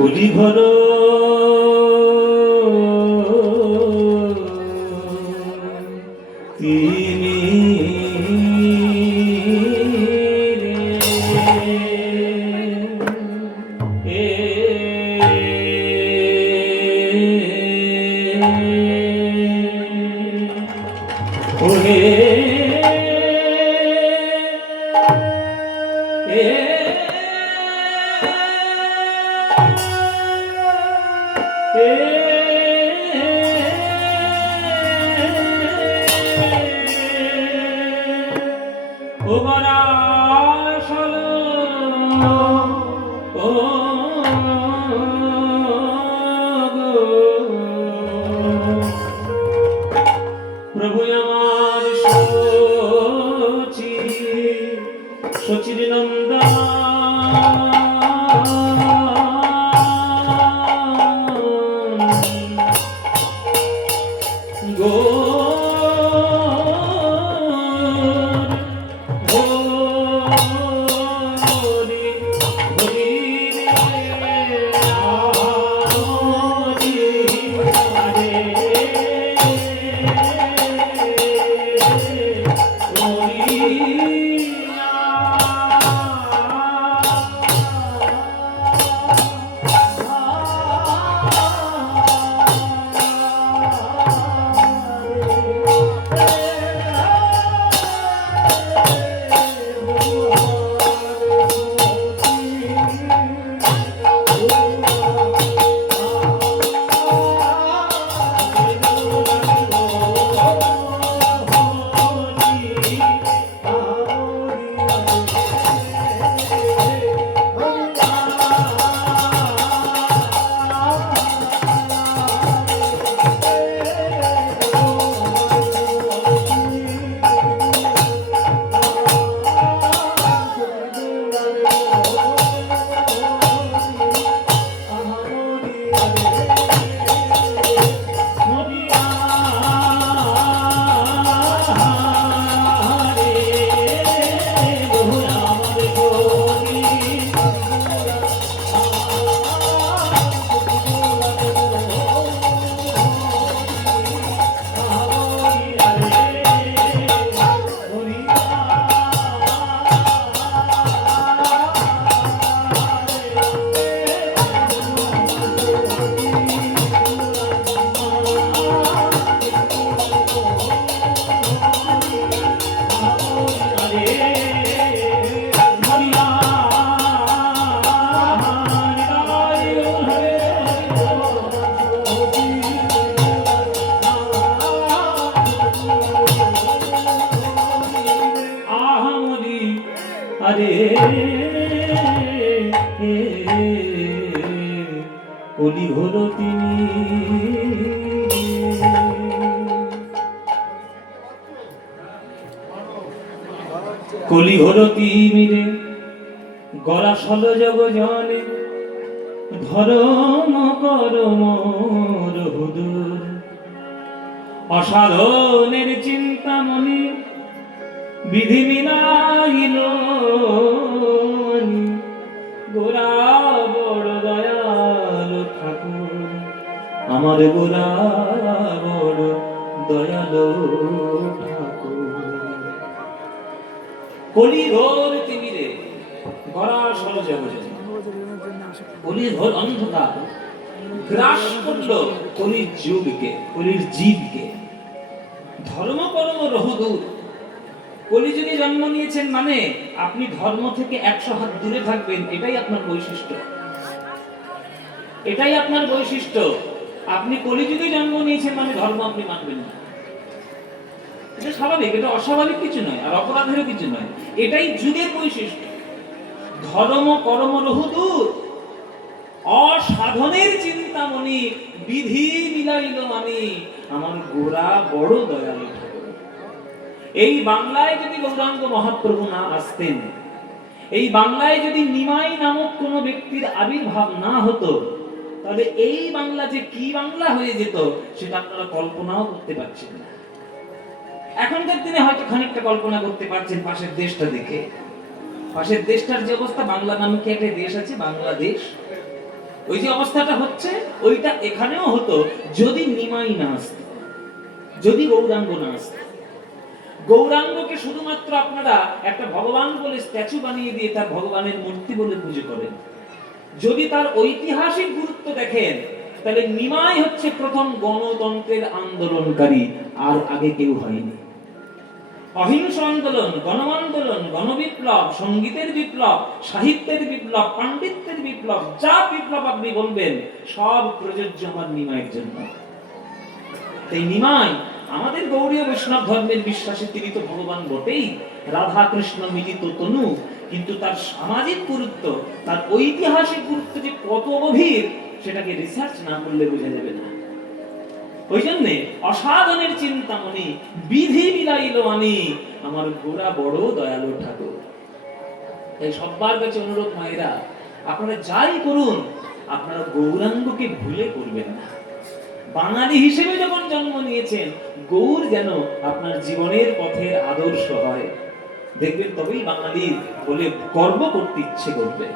কলি ঘর তিনি প্রভু আমার সচির নন্দা গো কলি ঘর তিনি কলি ঘর তিমিরে গলা সল জগ জনে ধরম করম হুদুর অসাধনের চিন্তা মনে বিধি মিলাইল গোরা বড় দয়ালু ঠাকুর আমার গোরা বড় দয়ালু ঠাকুর কলি ঘোর তিমিরে গড়া সল জগজনে কলি ঘোর অন্ধকার গ্রাস করল কলির যুগকে কলির জীবকে ধর্ম পরম রহদূর কলিযুগে জন্ম নিয়েছেন মানে আপনি ধর্ম থেকে 100 হাত দূরে থাকবেন, এটাই আপনার বৈশিষ্ট্য। এটাই আপনার বৈশিষ্ট্য। আপনি কলিযুগে জন্ম নিয়েছেন মানে ধর্ম আপনি মানবেন না, এটা স্বাভাবিক, এটা অস্বাভাবিক কিছু নয়, আর অপরাধেরও কিছু নয়, এটাই যুগের বৈশিষ্ট্য। ধর্ম কর্ম রহুদূর অসাধনের চিন্তামণি বিধি মিলাইল আমি আমার গোরা বড় দয়ালু। এই বাংলায় যদি গৌরাঙ্গ মহাপ্রভু না আসতেন, এই বাংলায় যদি নিমাই নামক কোন ব্যক্তির আবির্ভাব না হতো, তাহলে এই বাংলা যে কি বাংলা হয়ে যেত সেটা আপনারা কল্পনাও করতে পারছেন না। এখনকার দিনে হয়তো খানিকটা কল্পনা করতে পারছেন পাশের দেশটা দেখে। পাশের দেশটার যে অবস্থা, বাংলা নামে কি একটা দেশ আছে বাংলাদেশ, ওই যে অবস্থাটা হচ্ছে ওইটা এখানেও হতো যদি নিমাই না আসতো, যদি গৌরাঙ্গ না আসতো। গৌরাঙ্গকে শুধুমাত্র আপনারা একটা ভগবান বলে স্ট্যাচু বানিয়ে দিয়ে তার ভগবানের মূর্তি বলে পুজো করেন। যদি তার ঐতিহাসিক গুরুত্ব দেখেন তাহলে নিমাই হচ্ছে প্রথম গণতন্ত্রের আন্দোলনকারী, আর আগে কেউ হয়নি। অহিংস আন্দোলন, গণআন্দোলন, গণবিপ্লব, সঙ্গীতের বিপ্লব, সাহিত্যের বিপ্লব, পাণ্ডিত্যের বিপ্লব, যা বিপ্লব আপনি বলবেন সব প্রযোজ্য আমার নিমাইয়ের জন্য। এই নিমাই আমাদের গৌড়ীয় বৈষ্ণব ধর্মের বিশ্বাসে তিনি তো ভগবান বটেই, রাধা কৃষ্ণ মিলিত তনু, কিন্তু তার সামাজিক গুরুত্ব, তার ঐতিহাসিক গুরুত্ব যে কত গভীর সেটাকে রিসার্চ না করলে বোঝা যাবে না। ওই জন্যে অসাধনের চিন্তামণি বিধি মিলাইল আমি, আমার গোরা বড় দয়ালু ঠাকুর। এই সবার কাছে অনুরোধ মায়েরা, আপনারা যাই করুন আপনারা গৌরাঙ্গকে ভুলে করবেন না। বাঙালি হিসেবে যখন জন্ম নিয়েছেন, গৌর যেন আপনার জীবনের পথের আদর্শ হয়, দেখবেন তবেই বাঙালির বলে গর্ব করতে ইচ্ছে করবে।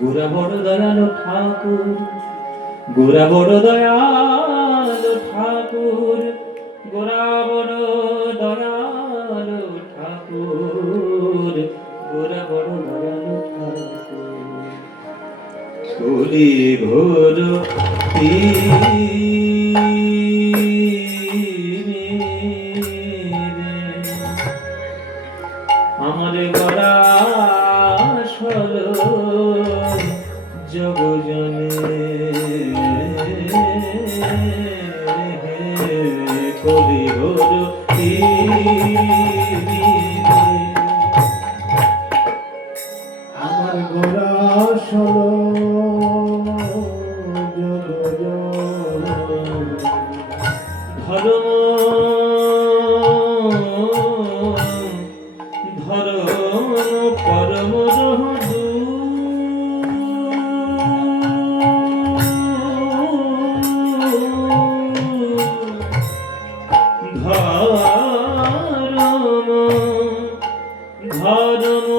গোরা বড় দয়ালু ঠাকুর, গোরা বড় দয়ালু ঠাকুর, গোরা বড় দয়ালু ঠাকুর, গোরা বড় দয়ালু ঠাকুর। কলি ঘোর আমার গড়া সল জগজনে, কলি ঘোর আমার গোরা সল ধর্ম ধর্ম পরম রহদু, ধর্ম ধর্ম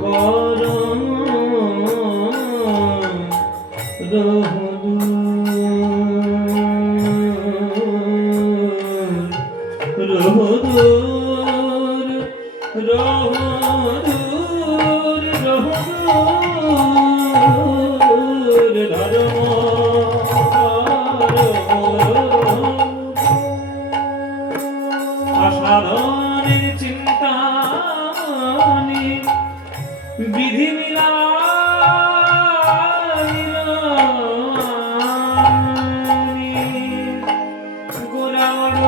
পরম রহদু, রহদুর রহদুর রহদুর ধর্ম অসাধনের চিন্তামণি বিধি মিলাইল আমি, গোরা বড়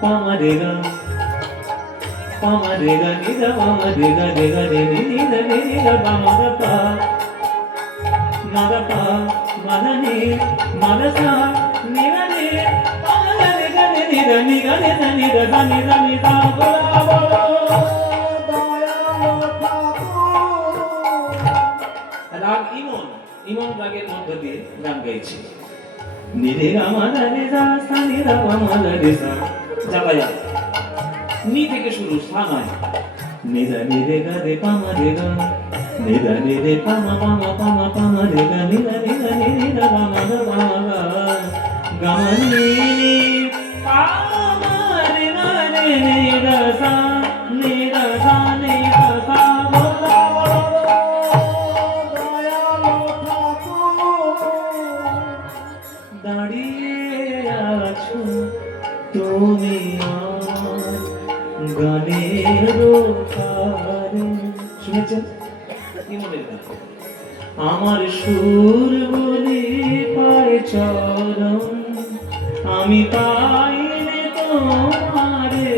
pamarega pamarega nida pamarega rega re nida nida pamarapa madapa madani madasa nida ni pamarega nida nida nida nida nida nida bola bola রাগ ইমন, ইমন রাগের মধ্য দিয়ে গান গাইছি। নিরে গামাদা রে যা সা নিরা গামাদা রে সা, যাবায়া নি থেকে শুরু, সা নয়। নিদা নিরে গা রে পামা রে গা, নিদা নিরে পামা পামা পামা পামা রে গা, নিদা নিদা নিদা গামাদা পামা গা, গামা নি পামা রে গা রে নিদা সা নিদা সা নিদা সা bola দাঁড়িয়ে আছো তুমি আমার গানের কারে, শুনেছেন? কি মনে হয়? আমার সুর বলি পায় চরণ আমি পাইলে তোমারে,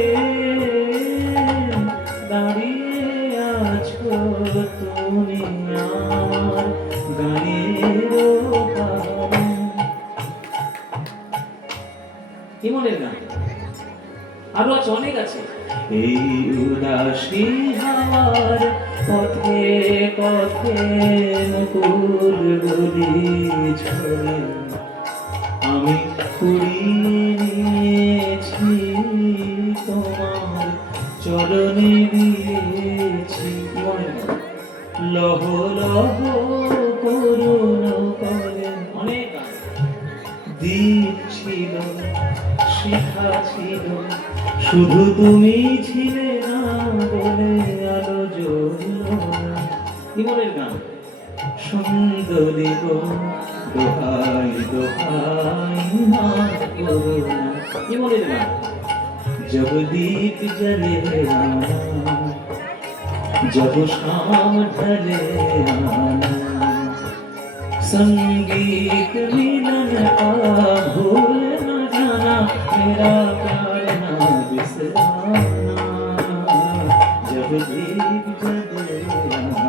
দাঁড়িয়ে আছো তুমি আমার গানের পারে। ইমনের গান আরো আছে, অনেক আছে। এই উদাসী হাওয়ার পথে পথে মুকুল গুলি ঝরে, আমি কুড়িয়ে নিয়েছি তোমার চরণে দিয়েছি। লহ লহ করুণ করে, অনেক গান। দ্বীপ ছিল, শিখা ছিল, শুধু তুমি ছিলে না বলে আলো জ্বলল না। ইমনের গান। সুন্দরী গো দোহাই দোহাই না করো না। ইমনের গান। जब दीप जले आना, जब शाम ढले आना, संगीत मिलन का भूल न जाना, मेरा प्यार ना बिसराना, जब दीप जले आना।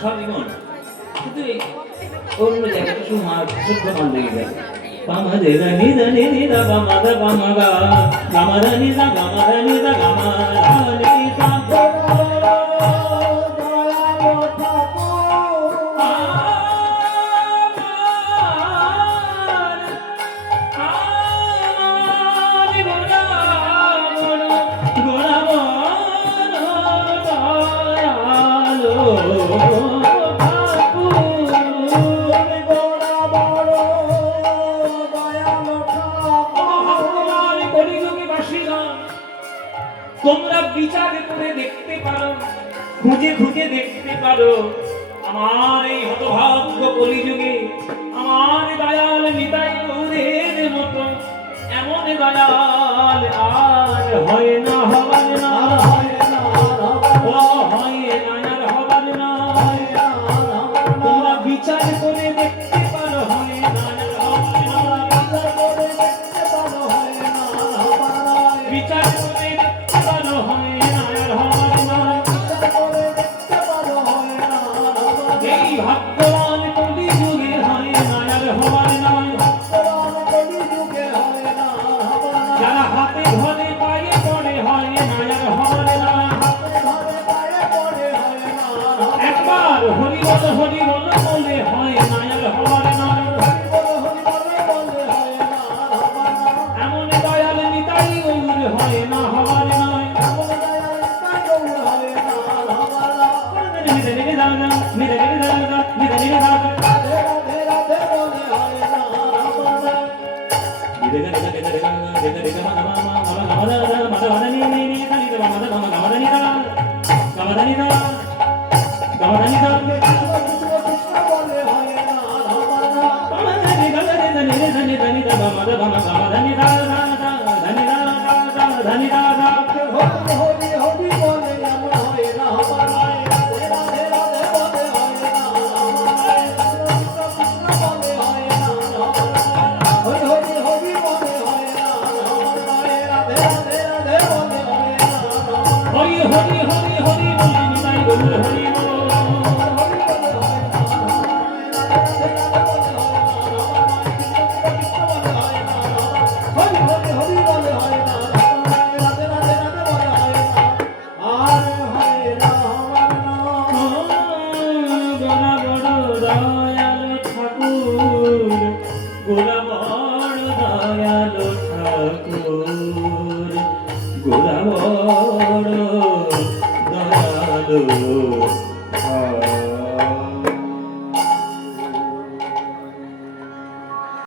शालिमन শুধু এই অন্য জায়গাটা শুধু শুদ্ধ মান লেগে গেছে। পামারে নি দা নি নি দা গা মা দা গা মা গা গা মা দা নি দা গা মা দা নি দা গা মা নি দা গা। তোমরা বিচার করে দেখতে পারো, খুঁজে খুঁজে দেখতে পারো, আমার এই হতভাগ্য কলিযুগে আমার দয়াল নিতাই গৌরের মতো এমন দয়াল আর হয় না, হবার না, ও হয় না আর হবার না। তোমরা বিচার করে দেখতে পারো, হয় না আর হবার না। বিচার করে দেখতে পারো, হয় না আর হবার না। এই ভাগ্যবান কলিযুগে হয় না আর হবার না। যারা হাতে ধরে পায়ে পড়ে, হয় না আর হবার না। একবার হরি বল বলে, হয় না আর হবার না। এমন দয়াল নিতাই গৌর, হয় না হবার না। হরি হরি হরি হরি বলি নিতাই গৌর হরি বল। গোলা বড় দয়ালু ঠাকুর, গোলা বড় দয়ালু